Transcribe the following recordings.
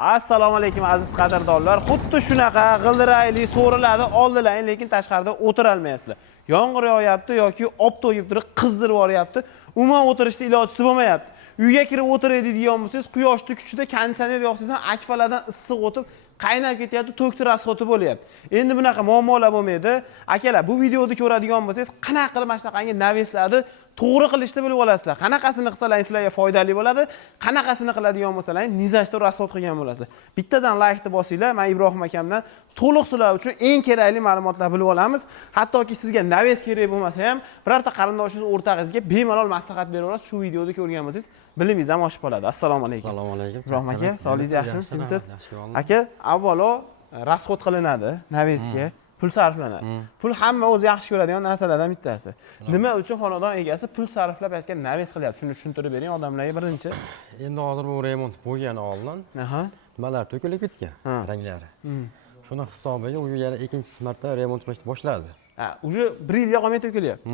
Assalomu alaykum aziz qadrdonlar. Xuddi shunaqa g'ildirayli so'riladi oldilaring, lekin tashqarida o'tira olmayapsizlar. Yomg'ir yog'yapti yoki ob to'yib turib qizdirib yuboryapti. Umuman o'tirishda ilojisi bo'lmayapti. Uyga kirib o'tiraylik degan bo'lsangiz, quyoshning kuchida konditsioner yoqsangiz ham akfalardan issiq o'tib qaynab ketyapti, to'ktir asfoti bo'lyapti. Endi bunaqa muammolar bo'lmaydi. Akalar, bu videoni ko'radigan bo'lsangiz, qanaqa qilib mana shunaqangi naveslarni to'g'ri qilishni bilib olasizlar. Qanaqasini qilsalaring sizlarga foydali bo'ladi, qanaqasini qiladigan bo'lsalaring nizashda rasvot qilgan bo'lasizlar. Bittadan laykni bosinglar. Men Ibrohim akamdan to'liq sizlar uchun eng kerakli ma'lumotlar bilib olamiz. Hattoki sizga naves kerak bo'lmasa ham, birorta qarindoshingiz o'rtag'ingizga bemalol maslahat beraverasiz. Shu videoni ko'rgan bo'lsangiz, bilimingiz ham oshib qoladi. Assalomu alaykum. Assalomu alaykum. Ibrohim aka, sog'ligingiz yaxshimi? Sizsiz? Aka, avvalo rasvot qilinadi navesga. Pul sarflanadi. Pul hamma o'zi yaxshi ko'radigan narsalardan bittasi. Nima uchun xonadon egasi pul sarflab aytgan naves qilyapti? Shuni tushuntirib bering odamlarga birinchi. Endi hozir bu remont bo'lgani oldin nimalar to'kilib ketgan ranglari. Shuni hisobiga u yana ikkinchi marta remont qilishni boshladi. Уже 1 yilga qolmay to'kilyapti.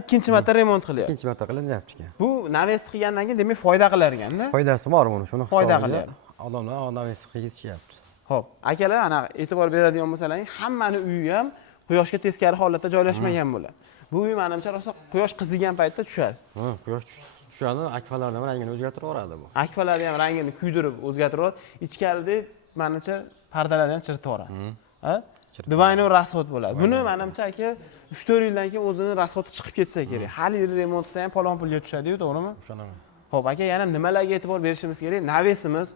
Ikkinchi marta remont qilyapti. Ikkinchi marta qilyapti ekan. Bu naves qilgandan keyin demak foyda qilar ekanda. Foydasi bor buni, shuni foyda qilyapti. Odamlar naves qilishayapti. Xo'p, akalar, ana e'tibor beradigan bo'lsalaring, hammani uyi ham quyoshga teskari holatda joylashmagan bo'ladi. Bu uy menimcha rosa quyosh qizigan paytda tushadi. Quyosh tushadi, akfalarning rangini o'zgartirib yuboradi bu. Akfalarni ham rangini kuydirib o'zgartirib yuboradi. Ichkarida menimcha pardalarni ham chiritib yuboradi. Divayno rasvot bo'ladi. Buni menimcha aka 3-4 yildan keyin o'zini rasvoti chiqib ketsa kerak. Hali remont qilsa ham palon pulga tushadi-yu, to'g'rimi? Tushunaman. Xo'p, aka, yana nimalarga e'tibor berishimiz kerak? Navesimiz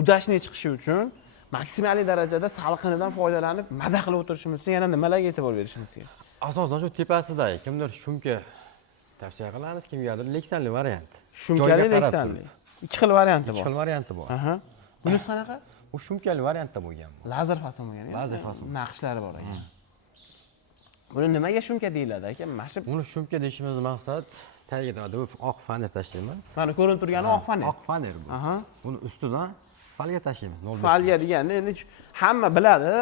udashli chiqishi uchun maksimal darajada salqinidan foydalanib maza qilib o'tirishimiz uchun yana nimalarga e'tibor berishimiz kerak? Asosan shu tepasida kimdir shumka tavsiya qilamiz, kimgadir leksanli variant. Shumkali leksanli. Ikki xil varianti bor. Ikki xil varianti bor. Bunisi qanaqa? Bu shumkali variantda bo'lgan bu. Lazer fason bo'lgan. Lazer fason. Naqshlari bor ekan. Buni nimaga shumka deyiladi aka? Mashib. Buni shumka deyishimiz maqsad tagida oq faner tashlaymiz. Mana ko'rinib turgani oq faner. Oq faner bu. Buni ustidan falga tashlaymiz. Falga deganda endi hamma biladi.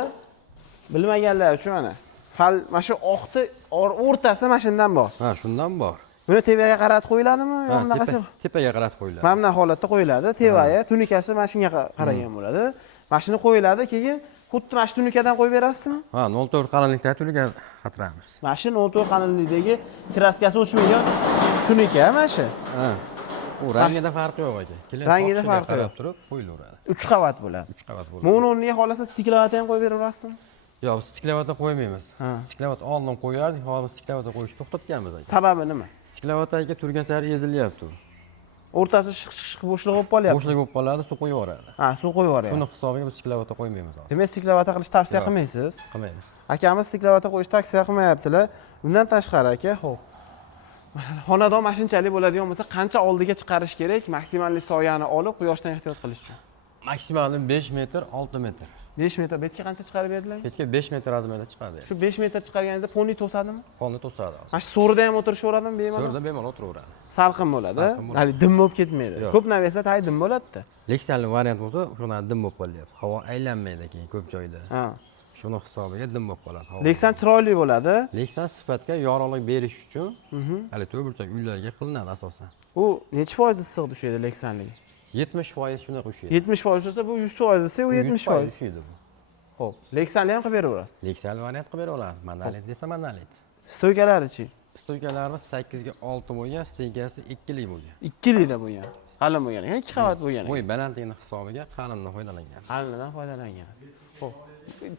Bilmaganlar uchun mana fal mana shu oqni o'rtasida mana shundan bor. Shundan bor. Buni tevaga qaratib qo'yiladimi yo bunaqasi? Tepaga qaratib qo'yiladi. Mana bunday holatda qo'yiladi. Tevaga, tunikasi mana shunga qaragan bo'ladi. Mana shuni qo'yiladi, keyin xuddi mana shu tunikadan qo'yib berasizmi? 0.4 qalinlikda tunika qatiramiz. Mana shu 0.4 qalinlikdagi kraskasi o'chmagan tunika mana shu. U rangida farqi yo'q aka. Rangida farqi yo'q. Turib qo'yilaveradi. 3 qavat bo'ladi. 3 qavat bo'ladi. Buni o'rniga xohlasa stiklavatni ham qo'yib beraverasizmi? Yo'q, stiklavatni qo'ymaymiz. Stiklavat oldin qo'yardik, hozir stiklavatni qo'yishni to'xtatganmiz aka. Sababi nima? Stiklavat aka turgan sari ezilyapti u. O'rtasi shiq bo'shliq bo'lib qolyapti. Bo'shliq bo'lib qoladi, suv qo'yib yuboradi. Suv qo'yib yuboradi. Shuni hisobiga biz stiklavatni qo'ymaymiz hozir. Demak, stiklavatni qilishni tavsiya qilmaysiz? Qilmaymiz. Akamiz stiklavatni qo'yishni tavsiya qilmayaptilar. Bundan tashqari aka, xo'p. Xonadon mashinchalik bo'ladigan bo'lsa, qancha oldiga chiqarish kerak? Maksimalli soyani olib, quyoshdan ehtiyot qilish uchun. Maksimali 5 metr, 6 metr. 5 metr. Betga qancha chiqarib berdilar? Betga 5 metr razmerda chiqadi. Shu 5 metr chiqarganingizda ponni to'sadimi? Ponni to'sadi. Mana shu so'rida ham o'tirishaveradimi bemalol? So'rida bemalol o'tiraveradi. Salqin bo'ladi. Hali dim bo'lib ketmaydi. Ko'p naveslar tay dim bo'ladi-da. Leksanli variant bo'lsa, shuna dim bo'lib qolyapti. Havo aylanmaydi keyin ko'p joyda. Shuni hisobiga dim bo'lib qoladi. Leksan chiroyli bo'ladi. Leksan sifatga yorug'lik berish uchun hali to'g'ri uylarga qilinadi asosan. U necha foiz issiq tushadi leksanlik? 70% shunday qo'shadi. 70% desa bu 100% desa u 70% tushadi bu. Xo'p, leksanli ham qilib beraverasiz. Leksanli variant qilib beraveramiz. Monolit desa monolit. Stoykalari-chi? Stoykalarimiz 8 ga 6 bo'lgan, stoykasi 2 lik bo'lgan. 2 likda bo'lgan. Qalin bo'lgan, ya'ni 2 qavat bo'lgan. Voy, balandligini hisobiga qalindan foydalangan. Qalindan foydalangan. Xo'p.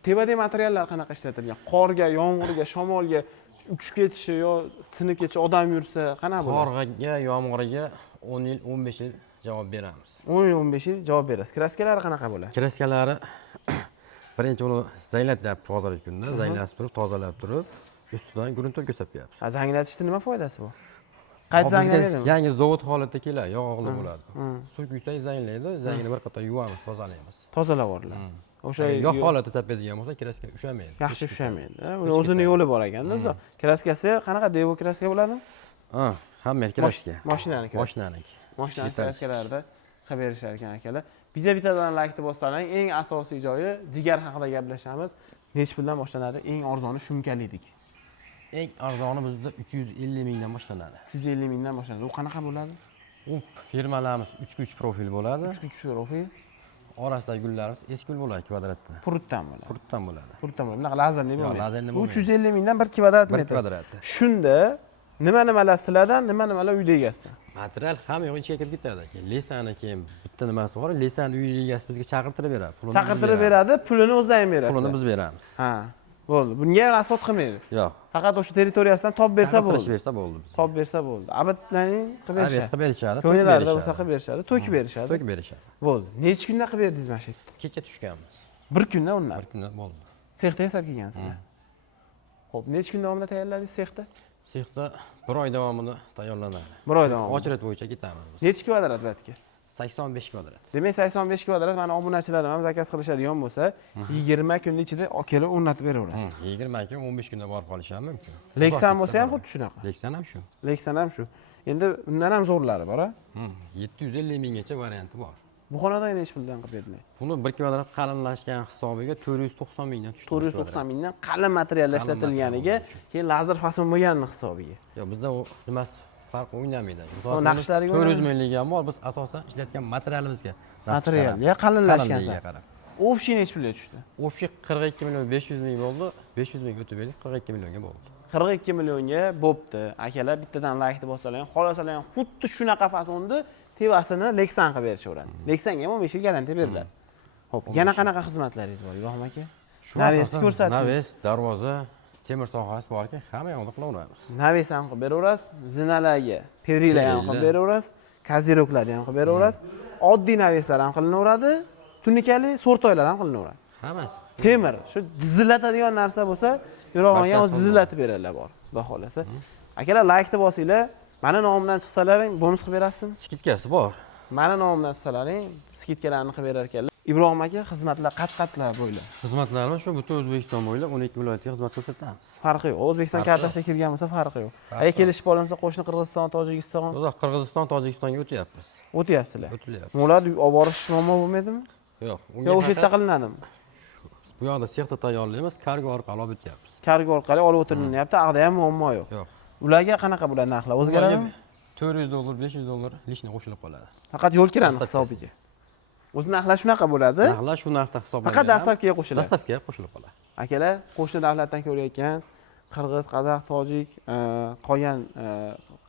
Tevadagi materiallar qanaqa ishlatilgan? Qorga, yomg'irga, shamolga uchib ketishi yo sinib ketishi, odam yursa qanaqa bo'ladi? Qorga, yomg'irga 10 yil, 15 yil javob beramiz. 10 yil, 15 yil javob berasiz. Kraskalari qanaqa bo'ladi? Kraskalari birinchi uni zanglatyapti hozirgi kunda, zanglatib turib, tozalab turib, ustidan gruntov sepyapti. Zanglatishda nima foydasi bor? Qayta zanglanadimi? Yangi zavod holatda keladi, yog'li bo'ladi. Suv quysak zanglaydi, zangini bir qator yuvamiz, tozalaymiz. Tozalab yuboriladi. O'sha yog' holatda sepadigan bo'lsa, kraska ushamaydi. Yaxshi ushamaydi. Uni o'zini yo'li bor ekanda. Kraskasi qanaqa devo kraska bo'ladi? Hamma kraska. Mashinaniki. Mashinaniki. Mashina kraskalarida qilib berishar ekan akalar. Bitta-bittadan laykni bossalaring, eng asosiy joyi jigar haqida gaplashamiz. Nech puldan boshlanadi? Eng arzoni shumkalidik. Eng arzoni bizda 350 mingdan boshlanadi. 350 mingdan boshlanadi. U qanaqa bo'ladi? U firmalarimiz 3 kuch profil bo'ladi. 3 kuch profil. orasidagi gullarimiz eski gul bo'ladi kvadratda. Purutdan bo'ladi. Purutdan bo'ladi. Purutdan bo'ladi. Bunaqa lazerli Yo'q, bo'lmaydi. lazerli Bu bo'lmaydi. 350 mingdan 1 kvadrat 1 metr. kvadratda. Shunda nimalar sizlardan, nimalar uyda egasidan? Material hamma yo'q ichiga kirib ketadi. Lesani keyin bitta nimasi bor, lesani uy egasi bizga chaqirtirib beradi. Pulini Chaqirtirib beradi, pulini o'zdan berasiz. Pulini biz beramiz. Ha, bo'ldi. Bunga rasvot qilmaydi. Yo'q. Faqat o'sha territoriyasidan top bersa bo'ldi. bersa bo'ldi. Top bersa bo'ldi. Abatlaring qilib berishadi. Qilib berishadi. To'ylarda bo'lsa qilib berishadi, to'kib berishadi. To'kib berishadi. Bo'ldi. Necha kunda qilib berdingiz mana shu yerda? Kecha tushganmiz. Bir kunda undan. Bir kunda bo'ldi. Sexda yasab kelgansizlar. Xo'p, necha kun davomida tayyorladingiz sexda? Sexda 1 oy davomida tayyorlanadi. 1 oy davomida. Ochret bo'yicha ketamiz biz. Necha kvadrat batga? 85 kvadrat. Demak, 85 kvadrat mana obunachilarim ham zakaz qilishadigan bo'lsa, 20 kun ichida kelib o'rnatib beraverasiz. 20 kun, 15 kunda borib qolishi ham mumkin. Lexan bo'lsa ham xuddi shunaqa. Lexan ham shu. Lexan ham shu. Endi undan ham zo'rlari bor-a? 750 minggacha varianti bor. Bu xonadon necha puldan qilib berdilar? Buni 1 kvadrat qalinlashgan hisobiga 490 mingdan tushdi. 490 mingdan qalin materiallar ishlatilganiga, keyin lazer fason bo'lganini hisobiga. Yo'q, bizda u nimasi farq o'ynamaydi. naqshlariga 400 minglik ham bor, biz asosan ishlatgan materialimizga. Materialga qalinlashgan. qarab. Общий necha pulga tushdi? Общий 42 million 500 ming bo'ldi. 500 ming o'tib berdik, 42 millionga bo'ldi. 42 millionga bo'pti. Akalar bittadan laykni bossalar ham, xolasalar ham xuddi shunaqa fasonni tevasini Lexan qilib berishaveradi. Lexanga ham 15 yil garantiya beriladi. Xo'p, yana qanaqa xizmatlaringiz bor, Ibrohim aka? Naves ko'rsating. Naves, darvoza, temir sohasi borki, hamma yoqda qilaveramiz. Naves ham qilib beraverasiz, zinalarga, perila ham qilib beraverasiz, kaziroklarni ham qilib beraverasiz. Oddiy naveslar ham qilinaveradi, tunikali so'rtoylar ham qilinaveradi. Hammasi. Temir, shu jizillatadigan narsa bo'lsa, Ibrohim aka ham jizillatib beradilar bor, xudo xolasa. Akalar laykni bosinglar. Mani nomimdan chiqsalaring, bonus qilib berasizmi? Skitkasi bor. Mani nomimdan chiqsalaring, skitkalarni qilib berar ekanlar. Ibrohim aka xizmatlar qat-qatlar bo'ylab. Xizmatlarimiz shu butun O'zbekiston bo'ylab 12 viloyatga xizmat ko'rsatamiz. Farqi yo'q. O'zbekiston kartasiga kirgan bo'lsa farqi yo'q. Agar kelishib olinsa qo'shni Qirg'iziston, Tojikiston Qirg'iziston, Tojikistonga o'tyapmiz. o'tyapsizlar. O'tilyapti. Ularni olib borish muammo bo'lmaydimi? Yo'q, Yo, o'sha yerda qilinadimi? Bu yoqda sexda tayyorlaymiz, kargo orqali olib o'tyapmiz. Kargo orqali olib o'tirilyapti, aqda ham muammo yo'q. Yo'q. Ularga qanaqa bo'ladi narxlar? O'zgaradimi? $400, $500 lishni qo'shilib qoladi. Faqat yo'l kirani hisobiga. O'zi narxlar shunaqa bo'ladi. Narxlar shu narxda hisoblanadi. Faqat dastavkaga qo'shiladi. Dastavkaga qo'shilib qoladi. Akalar, qo'shni davlatdan kelayotgan qirg'iz, qozoq, tojik, qolgan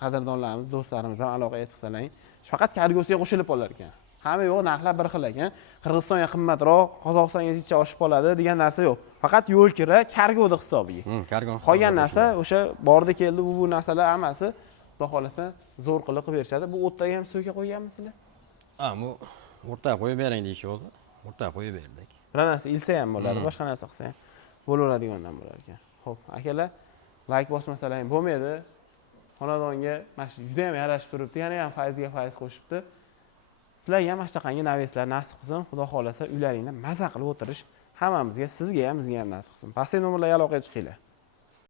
qadrdonlarimiz, do'stlarimiz ham aloqaga chiqsalaring, faqat kargosiga qo'shilib qolar ekan. Hamma yo'q, narxlar bir xil ekan. Qirg'izistonga qimmatroq, Qozog'istonga necha oshib qoladi degan narsa yo'q. Faqat yo'l kira kargodi hisobiga. Kargo. Qolgan narsa o'sha bordi keldi bu narsalar hammasi xudo xolasa zo'r qilib berishadi. Bu o'rtaga ham stoyka qo'yganmisizlar? Bu o'rtaga qo'yib bering deyishdi. O'rtaga qo'yib berdik. Bir narsa ilsa ham bo'ladi, boshqa narsa qilsa ham bo'laveradigandan bo'lar ekan. Xo'p, akalar, like bosmasalar ham bo'lmaydi. Xonadonga mana shu juda ham yarashib turibdi. Yana ham faizga faiz qo'shibdi. Sizlarga ham mana shunaqangi naveslar nasib qilsin. Xudo xolasa uylaringda maza qilib o'tirish hammamizga, sizga ham, bizga ham nasib qilsin. Pastdagi nomerlarga aloqaga chiqinglar.